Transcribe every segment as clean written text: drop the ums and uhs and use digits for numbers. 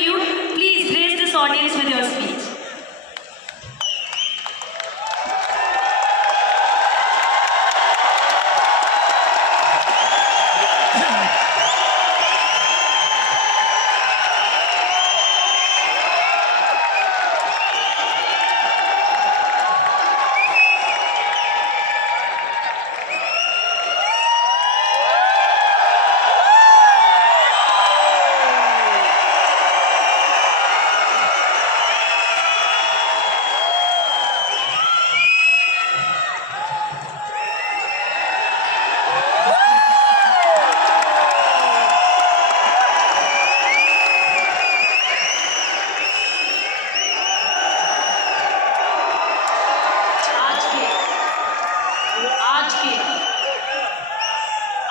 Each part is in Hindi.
you. Please grace this audience with your speech.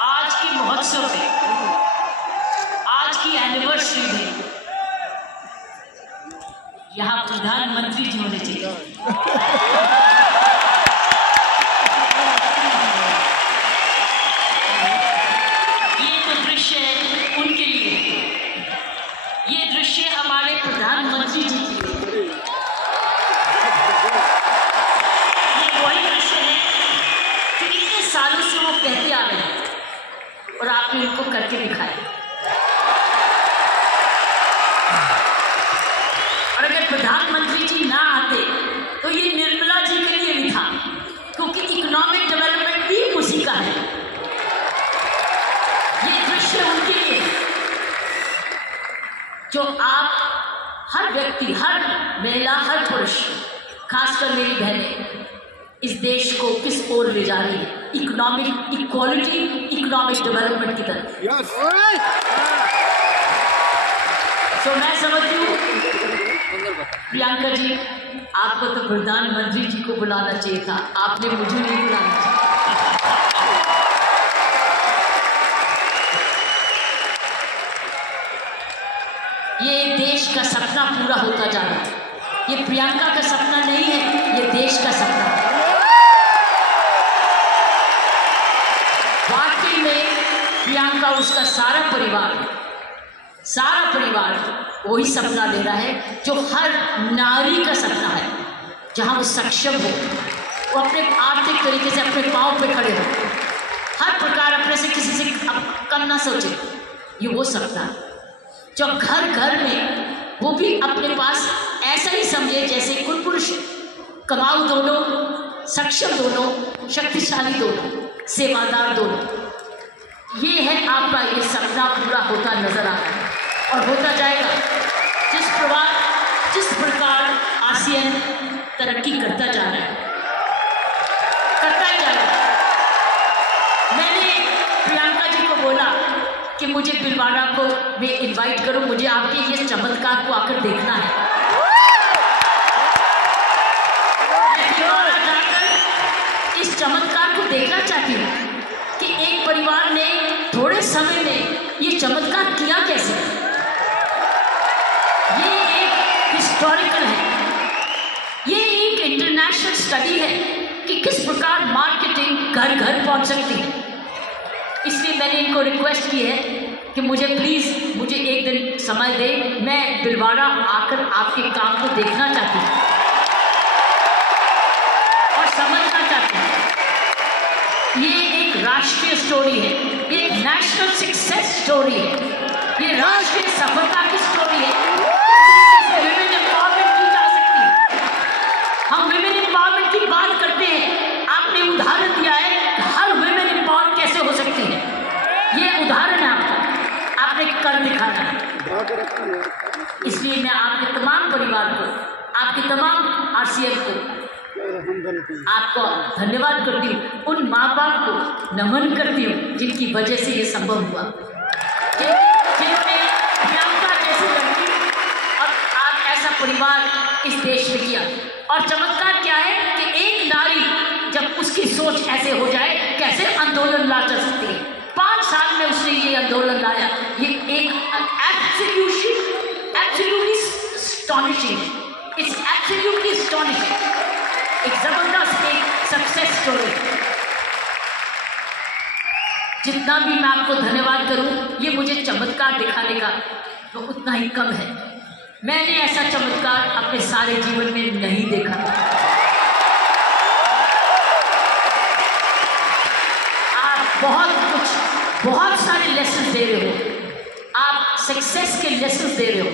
आज की महोत्सव में, आज की एनिवर्सरी में यहाँ प्रधानमंत्री जी होने चाहिए। ये तो दृश्य है उनके लिए, ये दृश्य हमारे प्रधानमंत्री जी के लिए। ये वही दृश्य है कि इतने सालों से वो कहते आ रहे हैं और आपने उनको करके दिखाया। और अगर प्रधानमंत्री जी ना आते तो ये निर्मला जी के लिए भी था, क्योंकि इकोनॉमिक डेवलपमेंट भी उसी का है। ये दृश्य उनके लिए जो आप हर व्यक्ति, हर महिला, हर पुरुष, खासकर मेरी बहनें इस देश को किस ओर ले जा रही है, इकोनॉमिक इक्वालिटी, इकोनॉमिक डेवलपमेंट की तरफ। तो मैं समझती हूँ प्रियंका जी, आपको तो प्रधानमंत्री जी को बुलाना चाहिए था, आपने मुझे नहीं बुलाना चाहिए। ये देश का सपना पूरा होता जा रहा है। ये प्रियंका का सपना नहीं है, ये देश का सपना है। वाकई में प्रियंका, उसका सारा परिवार वही सपना ले रहा है जो हर नारी का सपना है, जहां वो सक्षम हो, वो अपने आर्थिक तरीके से अपने पांव पे खड़े हो, हर प्रकार अपने से किसी से कम ना सोचे। ये वो सपना है जो घर घर में वो भी अपने पास ऐसा ही समझे जैसे कुल पुरुष, कमाऊ दोनों, सक्षम दोनों, शक्तिशाली दोनों, सेवादार दोनों। ये है आपका ये सपना पूरा होता नजर आ रहा है और होता जाएगा। जिस प्रकार आसियान तरक्की करता जा रहा है, करता ही जाएगा। मैंने प्रियंका जी को बोला कि मुझे बिलवाड़ा को मैं इनवाइट करूं, मुझे आपके ये चमत्कार को आकर देखना है। मैं बिलवाड़ा जाकर इस चमत्कार को देखना चाहती हूँ कि एक परिवार ने थोड़े समय में ये चमत्कार किया कैसे। ये एक हिस्टोरिकल है, ये एक इंटरनेशनल स्टडी है कि किस प्रकार मार्केटिंग घर घर पहुंच सकती है। इसलिए मैंने इनको रिक्वेस्ट की है कि मुझे एक दिन समय दे, मैं बिलवाड़ा आकर आपके काम को देखना चाहती हूँ और समझना चाहती हूँ। ये एक राष्ट्रीय स्टोरी है, ये एक नेशनल सक्सेस स्टोरी है, ये राष्ट्रीय सफलता की स्टोरी है। विमेन एम्पावरमेंट की जा सकती है। हम विमेन एम्पावरमेंट की बात करते हैं, आपने उदाहरण दिया है कि हर विमेन एम्पावर कैसे हो सकती है। ये उदाहरण है आपने कर दिखाना है। इसलिए मैं आपके तमाम परिवार को, आपके तमाम आरसीएल को आपको धन्यवाद करती हूँ, उन माँ बाप को नमन करती हूँ जिनकी वजह से ये संभव हुआ, जिन्होंने प्रियंका जैसी लड़की और आज ऐसा परिवार इस देश में किया। और चमत्कार क्या है कि एक नारी जब उसकी सोच ऐसे हो जाए, कैसे आंदोलन ला जा सकती है। 5 साल में उसने ये आंदोलन लाया। ये एक absolutely astonishing, it's absolutely astonishing, एक जबरदस्त एक सक्सेस स्टोरी। जितना भी मैं आपको धन्यवाद करूं, ये मुझे चमत्कार दिखाने का तो उतना ही कम है। मैंने ऐसा चमत्कार अपने सारे जीवन में नहीं देखा। आप बहुत सारे लेसन दे रहे हो, आप सक्सेस के लेसन दे रहे हो।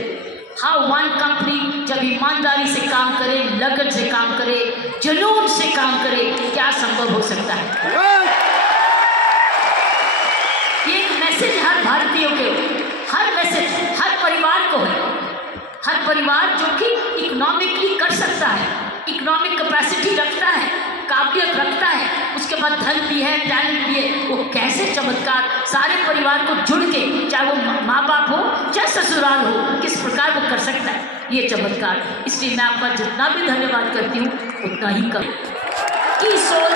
हाउ वन कंपनी जब ईमानदारी से काम करे, लगन से काम करे, जुनून से काम करे, क्या संभव हो सकता है। ये एक मैसेज हर भारतीयों के हो, हर मैसेज हर परिवार को है। हर परिवार जो कि इकोनॉमिकली कर सकता है, इकोनॉमिक कैपेसिटी रखता है, काबिलियत रखता है, उसके बाद धन भी है, टैलेंट भी है, वो कैसे चमत्कार सारे परिवार को जुड़ के, चाहे वो माँ बाप हो चाहे ससुराल हो, किस प्रकार वो कर सकता है ये चमत्कार। इसलिए मैं आपका जितना भी धन्यवाद करती हूँ उतना ही कम। की सोल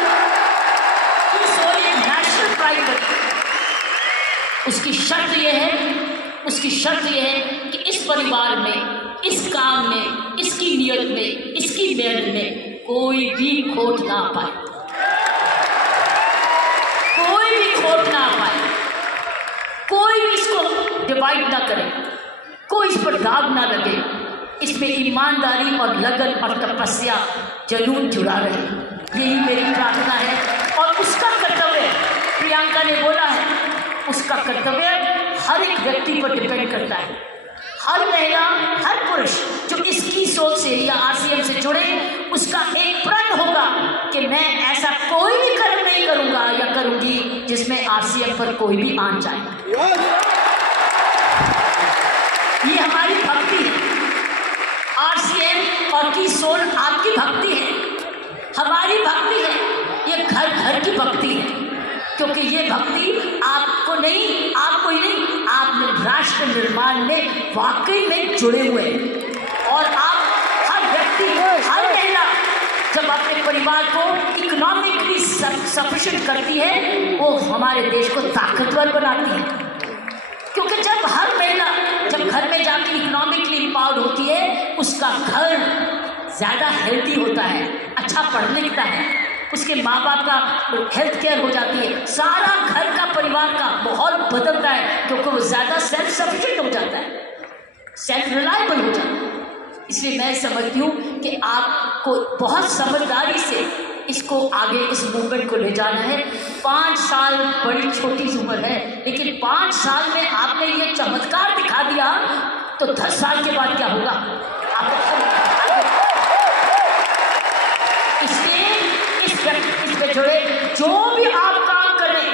एक नेशनल प्राइड बनी। उसकी शर्त ये है कि इस परिवार में, इस काम में, इसकी नियत में, इसकी मेहनत में कोई भी खोट ना पाए, कोई भी खोट ना पाए, कोई भी इसको डिवाइड ना करे, कोई इस पर दाग ना लगे। इसमें ईमानदारी और लगन और तपस्या जरूर जुड़ा रहे, यही मेरी प्रार्थना है। और उसका कर्तव्य, प्रियंका ने बोला है, उसका कर्तव्य हर एक व्यक्ति पर डिपेंड करता है। हर महिला, हर पुरुष जो इसकी सोच से या आरसीएम से जुड़े, उसका एक प्रण होगा कि मैं ऐसा कोई भी कर्म नहीं करूंगा या करूंगी जिसमें आरसीएम पर कोई भी आन जाए। ये हमारी भक्ति है। आरसीएम और की सोल आपकी भक्ति है, हमारी भक्ति है, ये घर घर की भक्ति है। क्योंकि ये भक्ति आपको नहीं, आपको ही नहीं, आप राष्ट्र निर्माण में वाकई में जुड़े हुए हैं। और आप हर व्यक्ति, हर महिला जब अपने परिवार को इकोनॉमिकली सफिशिएंट करती है, वो हमारे देश को ताकतवर बनाती है। क्योंकि जब हर महिला जब घर में जाके इकोनॉमिकली इम्पावर्ड होती है, उसका घर ज़्यादा हेल्दी होता है, अच्छा पढ़ लिखता है, उसके माँ बाप का हेल्थ केयर हो जाती है, सारा घर का परिवार का माहौल बदलता है, क्योंकि वो ज़्यादा सेल्फ सफिशिएंट हो जाता है, सेल्फ रिलायबल हो जाता है। इसलिए मैं समझती हूँ कि आपको बहुत समझदारी से इसको आगे, इस मूवमेंट को ले जाना है। 5 साल बड़ी छोटी उम्र है, लेकिन 5 साल में आपने ये चमत्कार दिखा दिया, तो 10 साल के बाद क्या होगा आप। इसमें जुड़े जो भी आप काम करें,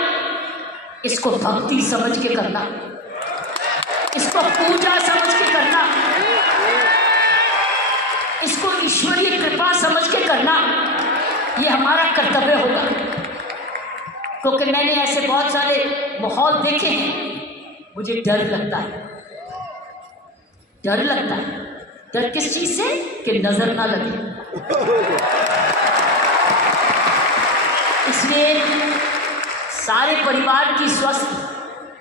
इसको भक्ति समझ के करना, इसको पूजा समझ के करना, इसको ईश्वरीय कृपा समझ के करना, ये हमारा कर्तव्य होगा। क्योंकि मैंने ऐसे बहुत सारे माहौल देखे हैं, मुझे डर लगता है। डर किस चीज से? कि नजर ना लगे। इसलिए सारे परिवार की स्वस्थ,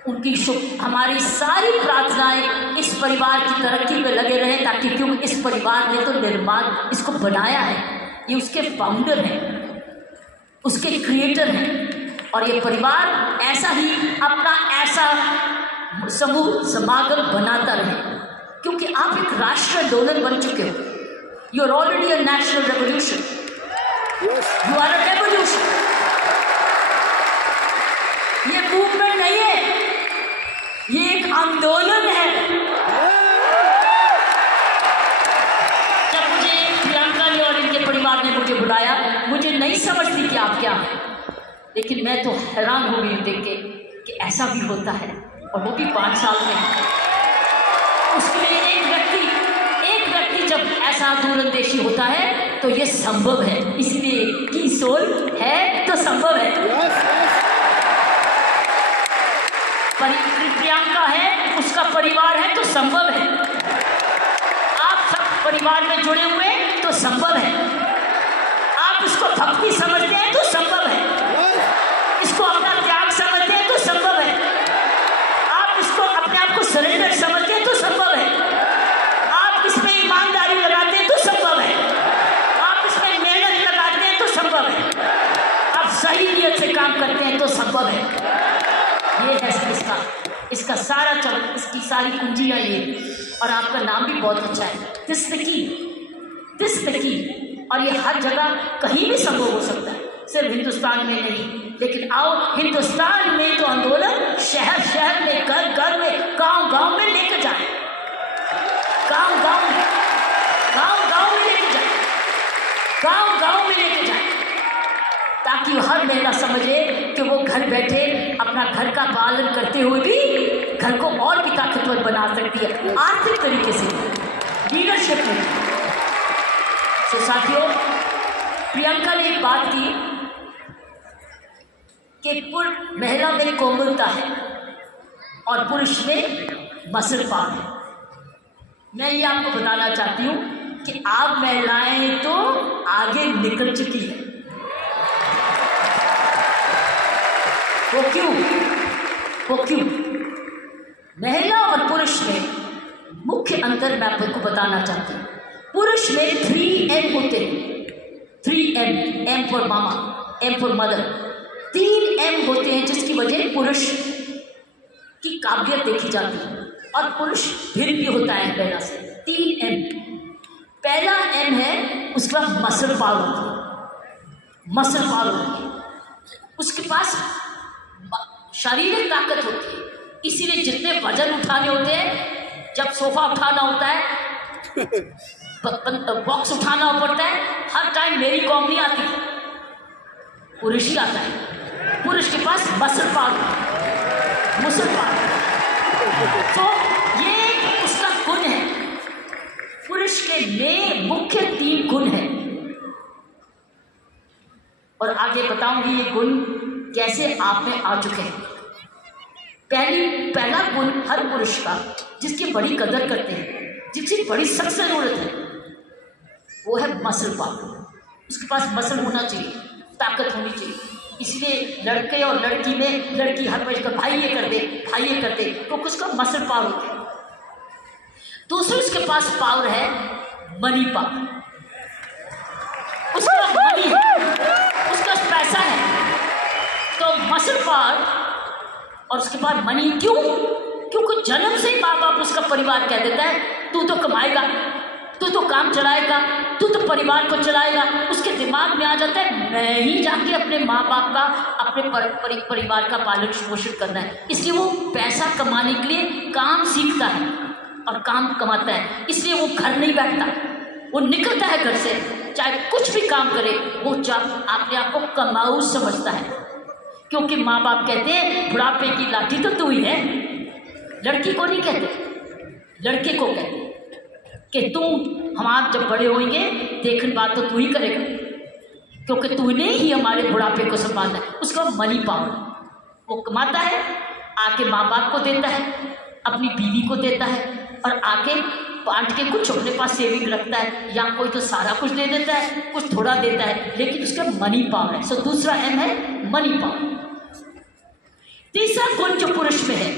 उनकी शुभ, हमारी सारी प्रार्थनाएं इस परिवार की तरक्की में लगे रहें, ताकि क्यों इस परिवार ने तो निर्माण इसको बनाया है, ये उसके फाउंडर हैं, उसके क्रिएटर हैं। और ये परिवार ऐसा ही अपना ऐसा समूह समागम बनाता रहे, क्योंकि आप एक राष्ट्र आंदोलन बन चुके हो। You are already a national revolution, you are a revolution. ये मूवमेंट नहीं है, ये एक आंदोलन है। जब मुझे प्रियंका ने और इनके परिवार ने मुझे बुलाया, मुझे नहीं समझ थी कि आप क्या हैं, लेकिन मैं तो हैरान हो गई देख के कि ऐसा भी होता है, और वो भी 5 साल में। उसके लिए एक व्यक्ति जब ऐसा दूरंदेशी होता है तो ये संभव है। इसलिए की सोल है तो संभव है। प्रियंका है, उसका परिवार है तो संभव है। आप सब परिवार में जुड़े हुए तो संभव है। आप इसको भक्ति समझते हैं तो संभव है, इसको अपना त्याग समझते हैं तो संभव है, आप इसको अपने आप को सरेंडर समझते हैं तो संभव है, आप इसमें ईमानदारी लगाते हैं तो संभव है, आप इसमें मेहनत लगाते हैं तो संभव है, आप सही नियत से काम करते हैं तो संभव है। ये है इसका सारा इसकी सारी कुंजियां ये। और आपका नाम भी बहुत अच्छा है, this the key, this the key. और ये हर जगह कहीं भी संभव हो सकता है, सिर्फ हिंदुस्तान में नहीं। लेकिन आओ हिंदुस्तान में तो आंदोलन शहर शहर में, घर घर में, गांव गांव में लेकर जाए, गांव गांव में, गांव गांव में लेकर जाए, गांव गांव में लेकर जाए, ताकि हर महिला समझे कि वो घर बैठे अपना घर का पालन करते हुए भी घर को और भी ताकतवर बना सकती है, आर्थिक तरीके से, लीडरशिप में। तो साथियों, प्रियंका ने एक बात की कि महिला में कोमलता है और पुरुष में मसल पावर है। मैं ये आपको बताना चाहती हूँ कि आप महिलाएं तो आगे निकल चुकी है। वो क्यों? वो क्यों? महिला और पुरुष में मुख्य अंतर मैं आपको बताना चाहती हूँ। पुरुष में 3M होते हैं, 3M, M for mama, M for mother, 3M होते हैं, जिसकी वजह पुरुष की काबिलियत देखी जाती है और पुरुष भिन्न भी होता है महिला से। 3M, पहला M है उसका मसल पावर होती है, मसल पावर होती है, उसके पास शारीरिक ताकत होती है। इसीलिए जितने वजन उठाने होते हैं, जब सोफा उठाना होता है, बॉक्स उठाना पड़ता है, हर टाइम मेरी कॉम नहीं आती, पुरुष ही आता है। पुरुष के पास मसल पावर, मसल पावर, तो ये उसका गुण है। पुरुष के में मुख्य 3 गुण है और आगे बताऊंगी ये गुण कैसे आप में आ चुके हैं। पहला गुण हर पुरुष का, जिसकी बड़ी कदर करते हैं, जिसकी बड़ी सख्त जरूरत है, वो है मसल पावर। उसके पास मसल होना चाहिए, ताकत होनी चाहिए। इसलिए लड़के और लड़की में, लड़की हर वजह का भाई ये कर दे, भाई ये कर दे, तो उसका मसल पावर होता है। दूसरे उसके पास पावर है मनी पावर, उसका मनी है, उसका पैसा है, तो मसल पावर और उसके बाद मनी। क्यों? क्योंकि जन्म से ही माँ बाप उसका परिवार कह देता है तू तो कमाएगा, तू तो काम चलाएगा, तू तो परिवार को चलाएगा। उसके दिमाग में आ जाता है मैं ही जाके अपने माँ बाप का, अपने परिवार का पालन पोषण करना है। इसलिए वो पैसा कमाने के लिए काम सीखता है और काम कमाता है। इसलिए वो घर नहीं बैठता, वो निकलता है घर से, चाहे कुछ भी काम करे, वो अपने आप को कमाऊ समझता है। क्योंकि माँ बाप कहते हैं बुढ़ापे की लाठी तो तू ही है। लड़की को नहीं कहते, लड़के को कहते कि तू, हम आप जब बड़े होंगे देखने बात तो तू ही करेगा, क्योंकि तूने ही हमारे बुढ़ापे को संभालना है। उसका मनी पावर, वो कमाता है, आके माँ बाप को देता है, अपनी बीवी को देता है और आके बांट के कुछ अपने पास सेविंग रखता है, या कोई तो सारा कुछ दे देता है, कुछ थोड़ा देता है, लेकिन उसका मनी पावर है। सो दूसरा M है मनी पावर। तीसरा गुण जो पुरुष में है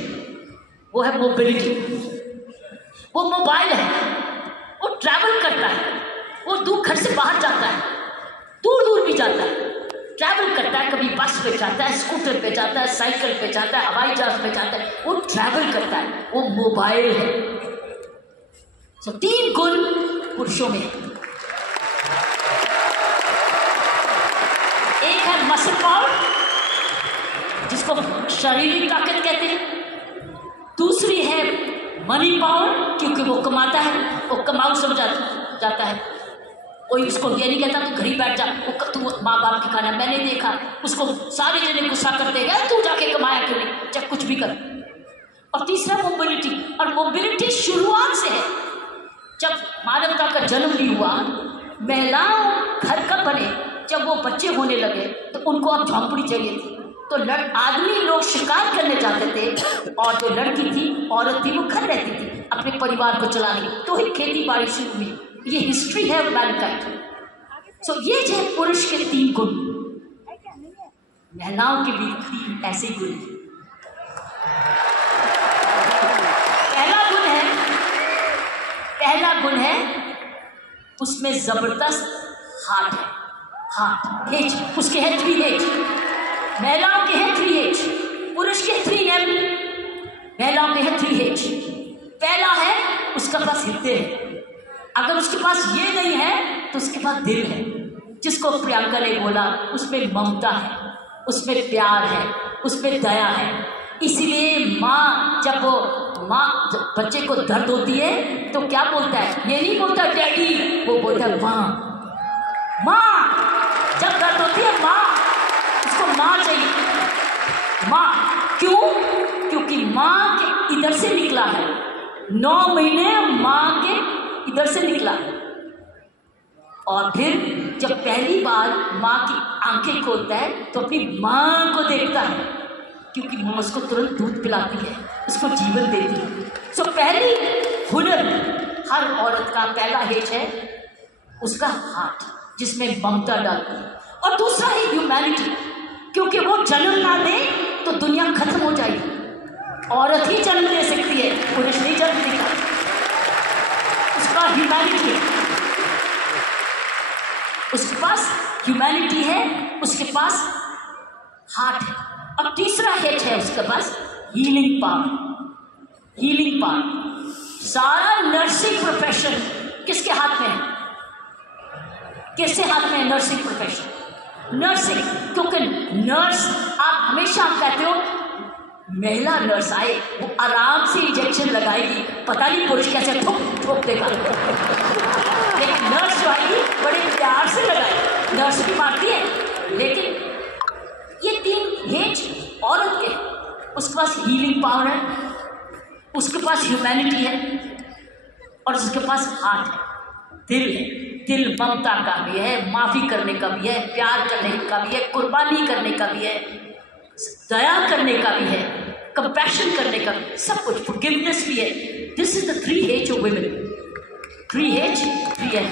वो है मोबिलिटी। वो मोबाइल है, वो ट्रैवल करता है, वो घर से बाहर जाता है, दूर दूर भी जाता है, ट्रैवल करता है। कभी बस पे जाता है, स्कूटर पे जाता है, साइकिल पे जाता है, हवाई जहाज पे जाता है, वो ट्रैवल करता है, वो मोबाइल है। तो 3 गुण पुरुषों में। एक है मसल पावर, जिसको शारीरिक ताकत कहते हैं। दूसरी है मनी पावर, क्योंकि वो कमाता है, वो कमाऊ समझा जाता है। कोई उसको ये नहीं कहता तू घर ही बैठ जा, तू माँ बाप की खाना। मैंने देखा उसको सारे जने गुस्सा करते गए, तू जाके कमाया क्यों नहीं, चाहे कुछ भी कर। और तीसरा मोबिलिटी, और मोबिलिटी शुरुआत से है। जब मानवता का जन्म नहीं हुआ, महिलाओं घर कब बने, जब वो बच्चे होने लगे तो उनको अब झोंपड़ी चाहिए थी। तो आदमी लोग शिकार करने जाते थे और जो लड़की थी, औरत थी, वो घर रहती थी अपने परिवार को चलाने। तो ही खेती बाड़ी शुरू हुई। ये हिस्ट्री है मैनकाइंड। सो ये जो पुरुष के 3 गुण, महिलाओं के भी 3 ऐसे गुण। पहला गुण है उसमें जबरदस्त हार्ट है, हार्ट H, उसके है 3H। महिलाओं के है 3H, पुरुष के 3M, महिलाओं के है 3H। पहला है उसके पास हृदय है, अगर उसके पास ये नहीं है तो उसके पास दिल है, जिसको प्रियंका ने बोला उसमें ममता है, उसमें प्यार है, उसमें दया है। इसलिए माँ जब बच्चे को दर्द होती है तो क्या बोलता है, ये नहीं बोलता डैडी, वो बोलता है माँ। माँ जब दर्द होती है माँ, उसको माँ चाहिए, माँ। क्यों? क्योंकि माँ के इधर से निकला है, 9 महीने माँ के इधर से निकला है। और फिर जब पहली बार माँ की आंखें खोलता है तो अपनी माँ को देखता है, क्योंकि माँ उसको तुरंत दूध पिलाती है, उसको जीवन देती है। सो पहली हुनर हर औरत का पहला हेज है उसका हार्ट, जिसमें ममता डालती है। और दूसरा है ह्यूमैनिटी, क्योंकि वो जन्म ना दे तो दुनिया खत्म हो जाएगी। औरत ही जन्म दे सकती है, पुरुष नहीं जन्म देगा। उसका ह्यूमैनिटी है, उसके पास ह्यूमैनिटी है, उसके पास हार्ट है। और तीसरा हेज है उसके पास हीलिंग पावर। हीलिंग पावर, सारा नर्सिंग प्रोफेशन किसके हाथ में है? किसके हाथ में है नर्सिंग प्रोफेशन? नर्सिंग, क्योंकि नर्स आप हमेशा कहते हो महिला नर्स आए वो आराम से इंजेक्शन लगाएगी, पता नहीं पुरुष कैसे ठोक ठोक देगा, लेकिन नर्स जो आएगी बड़े प्यार से लगाएगी। नर्स भी मारती है, लेकिन ये 3 हेज औरत के, उसके पास हीलिंग पावर है, उसके पास ह्यूमैनिटी है, और उसके पास हार्ट है, दिल है। दिल ममता का भी है, माफ़ी करने का भी है, प्यार करने का भी है, कुर्बानी करने का भी है, दया करने का भी है, कंपैशन करने का, सब कुछ, फॉरगिवनेस भी है। This is the 3 hedge of women. 3 hedge, 3 and